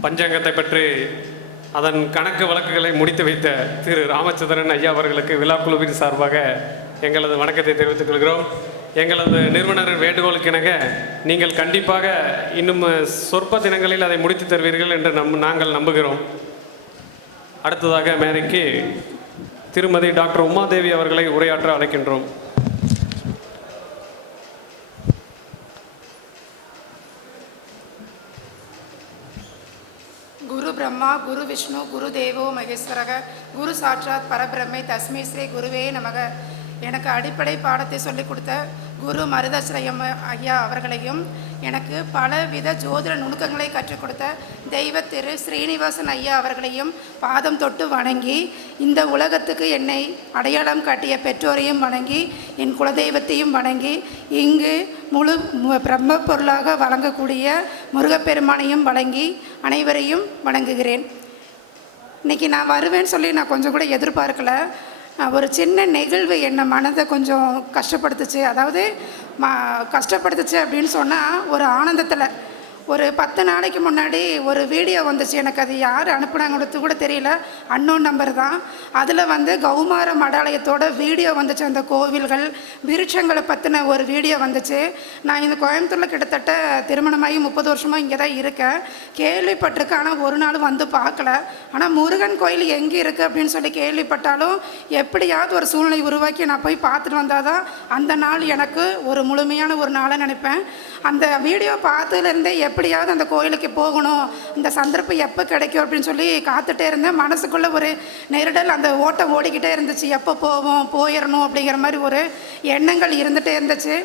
பஞ்சாங்கத்தை பற்றி அதன் கணக்கு வழக்குகளை முடித்து வைத்த திரு ராமச்சந்திரன் ஐயா அவர்களுக்கு விழாக்குழுவின் சார்பாக எங்களது வணக்கத்தை தெரிவித்துக் கொள்கிறோம். எங்களது நிறுவனரின் வேண்டுகோளுக்கிணங்க நீங்கள் கண்டிப்பாக இன்னும் சொற்ப தினங்களில் அதை முடித்து தருவீர்கள் என்று நாங்கள் நம்புகிறோம். அடுத்ததாக மேடைக்கு திருமதி டாக்டர் உமாதேவி அவர்களை உரையாற்ற அழைக்கின்றோம். குரு பிரம்மா குரு விஷ்ணு குரு தேவோ மகேஸ்வரக குரு சாட்சாத் பரபிரம்மை தஸ்மை ஸ்ரீ குருவே நமக. எனக்கு அடிப்படை பாடத்தை சொல்லிக் கொடுத்த குரு மருதாசிரியம் ஐயா அவர்களையும் எனக்கு பலவித ஜோதிட நுணுக்கங்களை கற்றுக் கொடுத்த தெய்வ திரு ஸ்ரீனிவாசன் ஐயா அவர்களையும் பாதம் தொட்டு வணங்கி, இந்த உலகத்துக்கு என்னை அடையாளம் காட்டிய பெற்றோரையும் வணங்கி, என் குலதெய்வத்தையும் வணங்கி, இங்கு முழு பிரம்ம பொருளாக வழங்கக்கூடிய முருகப்பெருமானையும் வணங்கி அனைவரையும் வணங்குகிறேன். இன்றைக்கி நான் வருவேன்னு சொல்லி நான் கொஞ்சம் கூட எதிர்பார்க்கல. ஒரு சின்ன நெகிழ்வு என்னை மனதை கொஞ்சம் கஷ்டப்படுத்துச்சு. அதாவது கஷ்டப்படுத்துச்சு அப்படின்னு சொன்னால் ஒரு ஆனந்தத்தில். ஒரு 10 நாளைக்கு முன்னாடி ஒரு வீடியோ வந்துச்சு. எனக்கு அது யார் அனுப்புனாங்கிறது கூட தெரியல, அன்னோன் நம்பர் தான். அதில் கௌமார மடாலயத்தோட வீடியோ வந்துச்சு. அந்த கோவில்கள் விருட்சங்களை பற்றின ஒரு வீடியோ வந்துச்சு. நான் இந்த கோயம்புத்தூரில் கிட்டத்தட்ட திருமணமாகி 30 வருஷமாக இங்கே தான் இருக்கேன். கேள்விப்பட்டிருக்கேன், ஆனால் ஒரு நாள் வந்து பார்க்கல. ஆனால் முருகன் கோயில் எங்கே இருக்குது அப்படின்னு சொல்லி கேள்விப்பட்டாலும் எப்படியாவது ஒரு சூழ்நிலை உருவாக்கி நான் போய் பார்த்துட்டு வந்தால் தான் அந்த நாள் எனக்கு ஒரு முழுமையான ஒரு நாளை நினைப்பேன். அந்த வீடியோ பார்த்ததுலேருந்தே எப்படியாவது அந்த கோயிலுக்கு போகணும், இந்த சந்தர்ப்பம் எப்போ கிடைக்கும் அப்படின்னு சொல்லி காத்துட்டே இருந்தேன். மனசுக்குள்ளே ஒரு நெருடல், அந்த ஓட்டம் ஓடிக்கிட்டே இருந்துச்சு. எப்போ போவோம், போயிடணும் அப்படிங்கிற மாதிரி ஒரு எண்ணங்கள் இருந்துகிட்டே இருந்துச்சு.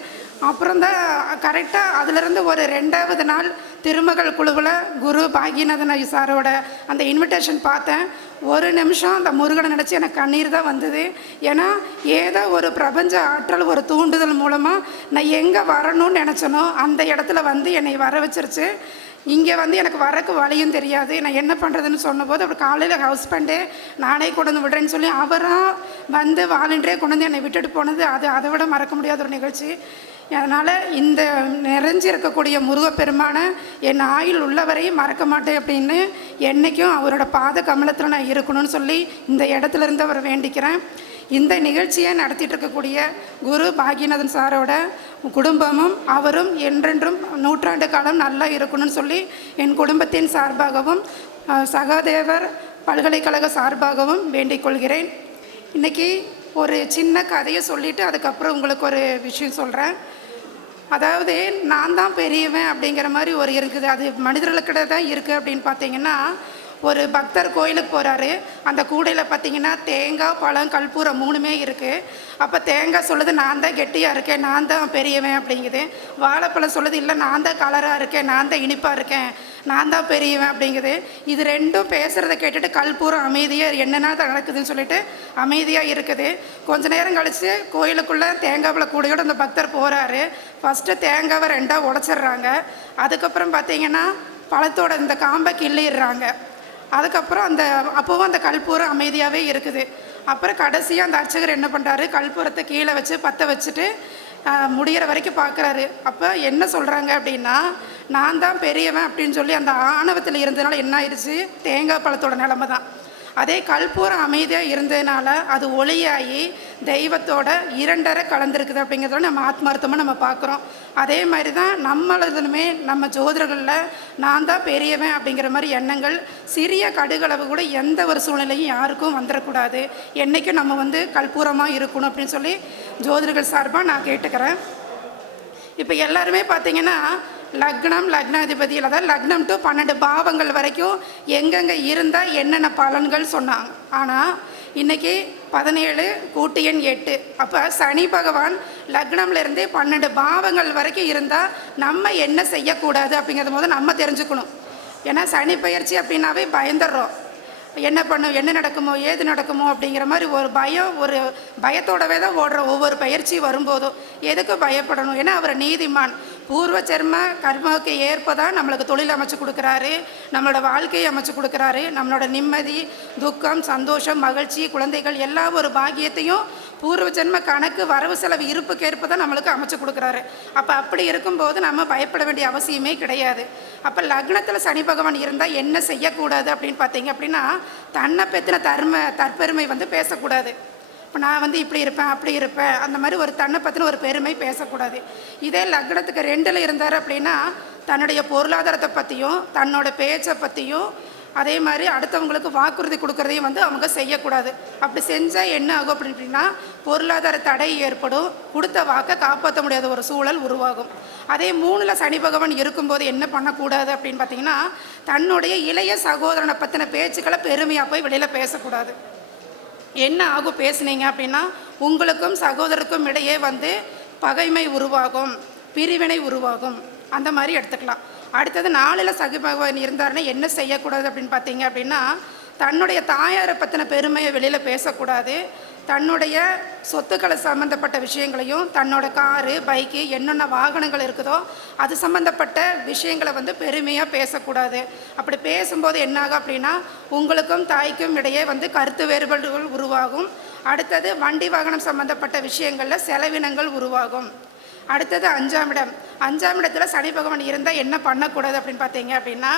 அப்புறம் தான் கரெக்டாக அதிலிருந்து ஒரு 2வது நாள் திருமகள் குழுவில் குரு பாகியநாதன் சாரோட அந்த இன்விடேஷன் பார்த்தேன். ஒரு நிமிஷம் அந்த முருகனை நினச்சி எனக்கு கண்ணீர் தான் வந்தது. ஏன்னா ஏதோ ஒரு பிரபஞ்ச ஆற்றல் ஒரு தூண்டுதல் மூலமாக நான் எங்கே வரணும்னு நினச்சனோ அந்த இடத்துல என்னை வர வச்சிருச்சு. இங்கே எனக்கு வரக்கு வழியும் தெரியாது. நான் என்ன பண்ணுறதுன்னு சொன்னபோது அவர் காலையில் ஹஸ்பண்டே நானே கொண்டு வந்து விடுறேன்னு சொல்லி அவராக வாலண்டியரே கொண்டு வந்து என்னை விட்டுட்டு போனது அதை விட மறக்க முடியாத ஒரு நிகழ்ச்சி. அதனால் இந்த நிறைஞ்சிருக்கக்கூடிய முருகப்பெருமான என் ஆயுள் உள்ளவரையும் மறக்க மாட்டேன் அப்படின்னு என்றைக்கும் அவரோட பாத கமலத்தில் நான் இருக்கணும்னு சொல்லி இந்த இடத்துலேருந்து அவரை வேண்டிக்கிறேன். இந்த நிகழ்ச்சியை நடத்திட்டு இருக்கக்கூடிய குரு பாகியநாதன் சாரோட குடும்பமும் அவரும் என்றென்றும் 100 ஆண்டு காலம் நல்லா இருக்கணும்னு சொல்லி என் குடும்பத்தின் சார்பாகவும் சகாதேவர் பல்கலைக்கழக சார்பாகவும் வேண்டிக் கொள்கிறேன். இன்றைக்கி ஒரு சின்ன கதையை சொல்லிவிட்டு அதுக்கப்புறம் உங்களுக்கு ஒரு விஷயம் சொல்கிறேன். அதாவது நான் தான் பெரியவன் அப்படிங்கிற மாதிரி ஒரு இருக்குது. அது மனிதர்களுக்கிட்ட தான் இருக்குது அப்படின்னு பார்த்தீங்கன்னா, ஒரு பக்தர் கோயிலுக்கு போகிறாரு. அந்த கூடையில் பார்த்தீங்கன்னா தேங்காய், பழம், கற்பூரம் 3மே இருக்குது. அப்போ தேங்காய் சொல்லுது நான் தான் கெட்டியாக இருக்கேன், நான் தான் பெரியவன் அப்படிங்குது. வாழைப்பழம் சொல்லுது இல்லை நான் தான் கலராக இருக்கேன், நான் தான் இனிப்பாக இருக்கேன், நான் தான் பெரியவன் அப்படிங்குது. இது ரெண்டும் பேசுகிறத கேட்டுட்டு கற்பூரம் அமைதியாக என்னென்னா நடக்குதுன்னு சொல்லிட்டு அமைதியாக இருக்குது. கொஞ்ச நேரம் கழித்து கோயிலுக்குள்ளே தேங்காய் பழ கூடையோடு அந்த பக்தர் போகிறாரு. ஃபஸ்ட்டு தேங்காவை 2ஆக உடச்சிட்றாங்க. அதுக்கப்புறம் பார்த்தீங்கன்னா பழத்தோட இந்த காம்பை கிள்ளிடுறாங்க. அதுக்கப்புறம் அப்போவும் அந்த கற்பூரம் அமைதியாகவே இருக்குது. அப்புறம் கடைசியாக அந்த அர்ச்சகர் என்ன பண்ணுறாரு, கற்பூரத்தை கீழே வச்சு பற்ற வச்சுட்டு முடிகிற வரைக்கும் பார்க்குறாரு. அப்போ என்ன சொல்கிறாங்க அப்படின்னா, நான் தான் பெரியவன் அப்படின்னு சொல்லி அந்த ஆணவத்தில் இருந்ததுனால என்ன ஆயிடுச்சு, தேங்காய் பழத்தோட நிலமை தான். அதே கற்பூரம் அமைதியாக இருந்ததுனால அது ஒளியாகி தெய்வத்தோட 2 கலந்துருக்குது அப்படிங்கிறதோட நம்ம ஆத்மார்த்தமாக நம்ம பார்க்குறோம். அதே மாதிரி தான் நம்மளுமே நம்ம ஜோதிடர்களில் நான் தான் பெரியவன் அப்படிங்கிற மாதிரி எண்ணங்கள் சிறிய கடுகளவு கூட எந்த ஒரு சூழ்நிலையும் யாருக்கும் வந்துடக்கூடாது. என்றைக்கும் நம்ம கற்பூரமாக இருக்கணும் அப்படின்னு சொல்லி ஜோதிடர்கள் சார்பாக நான் கேட்டுக்கிறேன். இப்போ எல்லாருமே பார்த்திங்கன்னா லக்னம், லக்னாதிபதி, அதாவது லக்னம் டு 12 பாவங்கள் வரைக்கும் எங்கெங்கே இருந்தால் என்னென்ன பலன்கள் சொன்னாங்க. ஆனால் இன்றைக்கி 17 கூட்டு எண் 8. அப்போ சனி பகவான் லக்னம்லேருந்தே 12 பாவங்கள் வரைக்கும் இருந்தால் நம்ம என்ன செய்யக்கூடாது அப்படிங்கிறத போது நம்ம தெரிஞ்சுக்கணும். ஏன்னா சனி பயிற்சி அப்படின்னாவே பயந்துடுறோம். என்ன பண்ணும், என்ன நடக்குமோ, ஏது நடக்குமோ அப்படிங்கிற மாதிரி ஒரு பயம், ஒரு பயத்தோடவே தான் ஓடுற ஒவ்வொரு பயிற்சி வரும்போதும். எதுக்கு பயப்படணும்? ஏன்னா அவர் நீதிமான். பூர்வ ஜென்ம கர்மாவுக்கு ஏற்பதான் நம்மளுக்கு தொழில் அமைச்சு கொடுக்குறாரு, நம்மளோட வாழ்க்கையை அமைச்சு கொடுக்குறாரு. நம்மளோட நிம்மதி, துக்கம், சந்தோஷம், மகிழ்ச்சி, குழந்தைகள் எல்லா ஒரு பாக்கியத்தையும் பூர்வ ஜென்ம கணக்கு வரவு செலவு இருப்புக்கேற்ப தான் நம்மளுக்கு அமைச்சு கொடுக்குறாரு. அப்போ அப்படி இருக்கும்போது நம்ம பயப்பட வேண்டிய அவசியமே கிடையாது. அப்போ லக்னத்தில் சனி பகவான் இருந்தால் என்ன செய்யக்கூடாது அப்படின்னு பார்த்தீங்க அப்படின்னா, தன்னை பற்றின தற்பெருமை வந்து பேசக்கூடாது. இப்போ நான் வந்து இப்படி இருப்பேன் அப்படி இருப்பேன் அந்த மாதிரி ஒரு தன்னை பற்றின ஒரு பெருமை பேசக்கூடாது. இதே லக்னத்துக்கு 2ல் இருந்தார் அப்படின்னா, தன்னுடைய பொருளாதாரத்தை பற்றியும் தன்னோட பேச்சை பற்றியும் அதே மாதிரி அடுத்தவங்களுக்கு வாக்குறுதி கொடுக்குறதையும் வந்து அவங்க செய்யக்கூடாது. அப்படி செஞ்சால் என்ன ஆகும் அப்படின்னா, பொருளாதார தடை ஏற்படும், கொடுத்த வாக்கை காப்பாற்ற முடியாத ஒரு சூழல் உருவாகும். அதே 3ல் சனி பகவான் இருக்கும்போது என்ன பண்ணக்கூடாது அப்படின்னு பார்த்தீங்கன்னா, தன்னுடைய இளைய சகோதரனை பற்றின பேச்சுக்களை பெருமையாக போய் வெளியில் பேசக்கூடாது. என்ன ஆகும் பேசுனீங்க அப்படின்னா, உங்களுக்கும் சகோதரருக்கும் இடையே வந்து பகைமை உருவாகும், பிரிவினை உருவாகும், அந்த மாதிரி எடுத்துக்கலாம். அடுத்தது 4ல் சனி பகவான் இருந்தாருன்னா என்ன செய்யக்கூடாது அப்படின்னு பார்த்தீங்க அப்படின்னா, தன்னுடைய தாயாரை பற்றின பெருமையை வெளியில் பேசக்கூடாது. தன்னுடைய சொத்துக்களை சம்மந்தப்பட்ட விஷயங்களையும் தன்னோட காரு பைக்கு என்னென்ன வாகனங்கள் இருக்குதோ அது சம்மந்தப்பட்ட விஷயங்களை வந்து பெருமையாக பேசக்கூடாது. அப்படி பேசும்போது என்னாகும் அப்படின்னா, உங்களுக்கும் தாய்க்கும் இடையே வந்து கருத்து வேறுபாடுகள் உருவாகும். அடுத்தது வண்டி வாகனம் சம்மந்தப்பட்ட விஷயங்களில் செலவினங்கள் உருவாகும். அடுத்தது 5ஆம் இடம். 5ஆம் இடத்துல சனி பகவான் இருந்தால் என்ன பண்ணக்கூடாது அப்படின்னு பார்த்தீங்க அப்படின்னா,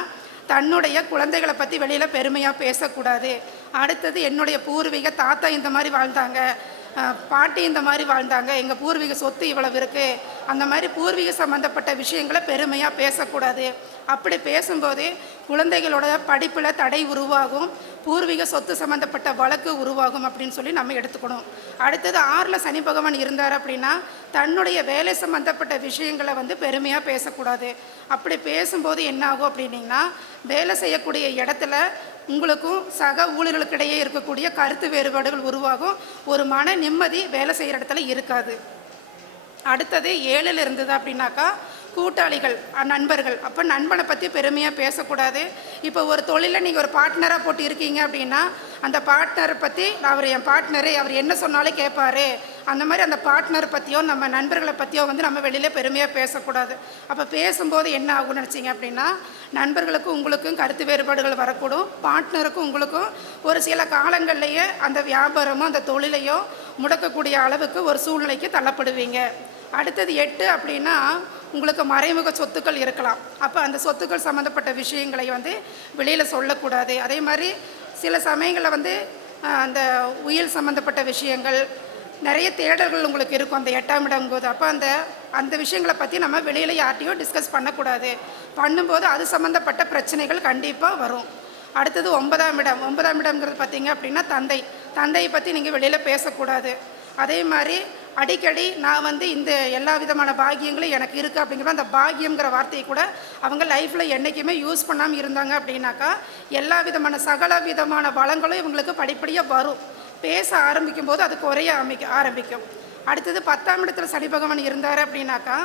தன்னுடைய குழந்தைகளை பற்றி வெளியில் பெருமையாக பேசக்கூடாது. அடுத்தது என்னுடைய பூர்வீக தாத்தா இந்த மாதிரி வாழ்ந்தாங்க, பாட்டி இந்த மாதிரி வாழ்ந்தாங்க, எங்கள் பூர்வீக சொத்து இவ்வளவு இருக்குது, அந்த மாதிரி பூர்வீக சம்மந்தப்பட்ட விஷயங்களை பெருமையாக பேசக்கூடாது. அப்படி பேசும்போது குழந்தைகளோட படிப்பில் தடை உருவாகும், பூர்வீக சொத்து சம்மந்தப்பட்ட வழக்கு உருவாகும் அப்படின்னு சொல்லி நம்ம எடுத்துக்கணும். அடுத்தது 6ல் சனி பகவான் இருந்தார் அப்படின்னா, தன்னுடைய வேலை சம்மந்தப்பட்ட விஷயங்களை வந்து பெருமையாக பேசக்கூடாது. அப்படி பேசும்போது என்ன ஆகும் அப்படின்னிங்கன்னா, வேலை செய்யக்கூடிய இடத்துல உங்களுக்கும் சக ஊழியர்களுக்கிடையே இருக்கக்கூடிய கருத்து வேறுபாடுகள் உருவாகும், ஒரு மன நிம்மதி வேலை செய்கிற இடத்துல இருக்காது. அடுத்தது 7ல் இருந்தது அப்படின்னாக்கா, கூட்டாளிகள் நண்பர்கள். அப்போ நண்பனை பற்றி பெருமையாக பேசக்கூடாது. இப்போ ஒரு தொழிலில் நீங்கள் ஒரு பார்ட்னராக போட்டு இருக்கீங்க அப்படின்னா, அந்த பார்ட்னரை பற்றி அவர் என் பார்ட்னரு, அவர் என்ன சொன்னாலும் கேட்பார், அந்த மாதிரி அந்த பார்ட்னர் பற்றியோ நம்ம நண்பர்களை பற்றியோ வந்து நம்ம வெளியில் பெருமையாக பேசக்கூடாது. அப்போ பேசும்போது என்ன ஆகும்னு நினச்சிங்க அப்படின்னா, நண்பர்களுக்கும் உங்களுக்கும் கருத்து வேறுபாடுகள் வரக்கூடும், பார்ட்னருக்கும் உங்களுக்கும் ஒரு சில காலங்கள்லேயே அந்த வியாபாரமோ அந்த தொழிலையோ முடக்கக்கூடிய அளவுக்கு ஒரு சூழ்நிலைக்கு தள்ளப்படுவீங்க. அடுத்தது 8 அப்படின்னா, உங்களுக்கு மறைமுக சொத்துக்கள் இருக்கலாம். அப்போ அந்த சொத்துக்கள் சம்மந்தப்பட்ட விஷயங்களை வந்து வெளியில் சொல்லக்கூடாது. அதே மாதிரி சில சமயங்களில் வந்து அந்த உயிர் சம்மந்தப்பட்ட விஷயங்கள் நிறைய தேடல்கள் உங்களுக்கு இருக்கும் அந்த 8ஆம் இடம்போது. அப்போ அந்த விஷயங்களை பற்றி நம்ம வெளியில் யார்ட்டையும் டிஸ்கஸ் பண்ணக்கூடாது. பண்ணும்போது அது சம்மந்தப்பட்ட பிரச்சனைகள் கண்டிப்பாக வரும். அடுத்தது 9ஆம் இடம். 9ஆம் இடம்ங்கிறது பார்த்தீங்க அப்படின்னா, தந்தையை பற்றி நீங்கள் வெளியில் பேசக்கூடாது. அதே மாதிரி அடிக்கடி நான் வந்து இந்த எல்லா விதமான பாக்கியங்களும் எனக்கு இருக்குது அப்படிங்கிற அந்த பாக்கியங்கிற வார்த்தையை கூட அவங்க லைஃப்பில் என்றைக்குமே யூஸ் பண்ணாமல் இருந்தாங்க அப்படின்னாக்கா, எல்லா விதமான சகல விதமான வளங்களும் இவங்களுக்கு படிப்படியாக வரும். பேச ஆரம்பிக்கும் போது அது குறைய ஆரம்பிக்கும். அடுத்தது 10ஆம் இடத்துல சனி பகவான் இருந்தார் அப்படின்னாக்கா,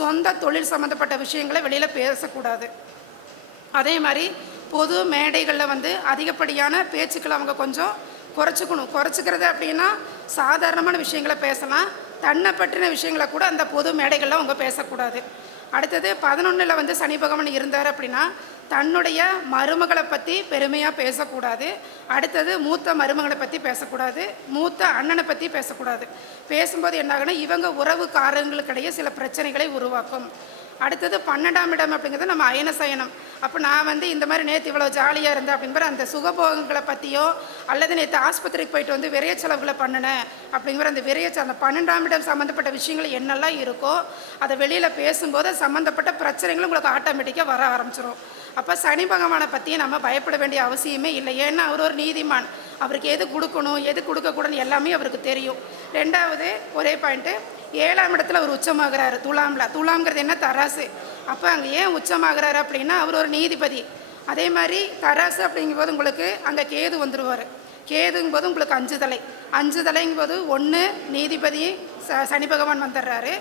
சொந்த தொழில் சம்மந்தப்பட்ட விஷயங்களை வெளியில் பேசக்கூடாது. அதே மாதிரி பொது மேடைகளில் வந்து அதிகப்படியான பேச்சுக்களை அவங்க கொஞ்சம் குறைச்சிக்கிறது அப்படின்னா, சாதாரணமான விஷயங்களை பேசலாம், தன்னை பற்றின விஷயங்களை கூட அந்த பொது மேடைகளில் அவங்க பேசக்கூடாது. அடுத்தது 11ல் வந்து சனி பகவான் இருந்தார் அப்படின்னா, தன்னுடைய மருமகளை பற்றி பெருமையாக பேசக்கூடாது. அடுத்தது மூத்த மருமகளை பற்றி பேசக்கூடாது, மூத்த அண்ணனை பற்றி பேசக்கூடாது. பேசும்போது என்னாகுன்னா, இவங்க உறவுக்காரங்களுக்கிடையே சில பிரச்சனைகளை உருவாக்கும். அடுத்தது 12ஆம் இடம் அப்படிங்கிறது நம்ம அயனசயனம். அப்போ நான் வந்து இந்த மாதிரி நேற்று இவ்வளோ ஜாலியாக இருந்தேன் அப்படிங்கிற அந்த சுகபோகங்களை பற்றியோ, அல்லது நேற்று ஆஸ்பத்திரிக்கு போயிட்டு வந்து விரைய செலவுகளை பண்ணினேன் அப்படிங்கிற அந்த அந்த 12ஆம் இடம் சம்மந்தப்பட்ட விஷயங்கள் என்னெல்லாம் இருக்கோ அதை வெளியில் பேசும்போது சம்மந்தப்பட்ட பிரச்சனைகளும் உங்களுக்கு ஆட்டோமேட்டிக்காக வர ஆரம்பிச்சிடும். அப்போ சனி பகவானை பற்றி நம்ம பயப்பட வேண்டிய அவசியமே இல்லை. ஏன்னா அவர் ஒரு நீதிமான், அவருக்கு எது கொடுக்கணும் எது கொடுக்கக்கூடாதுன்னு எல்லாமே அவருக்கு தெரியும். 2வது ஒரே பாயிண்ட்டு, 7ஆம் இடத்துல அவர் உச்சமாகிறாரு துலாம்ங்கிறது என்ன, தராசு. அப்போ அங்கே ஏன் உச்சமாகிறாரு அப்படின்னா, அவர் ஒரு நீதிபதி. அதே மாதிரி தராசு அப்படிங்கும்போது உங்களுக்கு அங்கே கேது வந்துடுவார். கேதுங்கும்போது உங்களுக்கு 5 தலைங்கும்போது 1 நீதிபதி சனி பகவான் வந்துடுறாரு.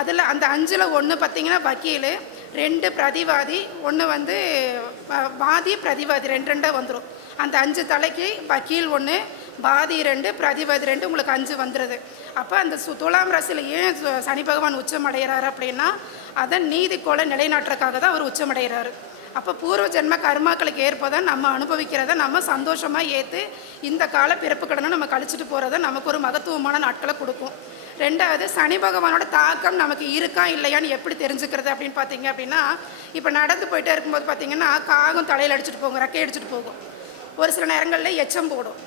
அதில் அந்த 5ல் 1 பார்த்திங்கன்னா வக்கீல், 2 பிரதிவாதி, 1 வந்து வாதி பிரதிவாதி, 2 வந்துடும். அந்த 5 தலைக்கு வக்கீல் 1, பாதி 2, பிரதிவாதி 2, உங்களுக்கு 5 வந்துடுது. அப்போ அந்த துலாம் ராசியில் ஏன் சனி பகவான் உச்சமடைகிறாரு அப்படின்னா, அதை நீதிக்கோளை நிலைநாட்டுறதுக்காக தான் அவர் உச்சமடைகிறாரு. அப்போ பூர்வ ஜென்ம கர்மாக்களுக்கு ஏற்பதை நம்ம அனுபவிக்கிறத நம்ம சந்தோஷமாக ஏற்று இந்த கால பிறப்பு கடனை நம்ம கழிச்சிட்டு போகிறத நமக்கு ஒரு மகத்துவமான நாட்களை கொடுக்கும். ரெண்டாவது, சனி பகவானோட தாக்கம் நமக்கு இருக்கா இல்லையான்னு எப்படி தெரிஞ்சுக்கிறது அப்படின்னு பார்த்தீங்க அப்படின்னா, இப்போ நடந்து போயிட்டே இருக்கும்போது பார்த்தீங்கன்னா காகம் தலையில் அடிச்சுட்டு போகும், ரெக்கை அடிச்சுட்டு போகும், ஒரு சில நேரங்களில் எச்சம் போடும்.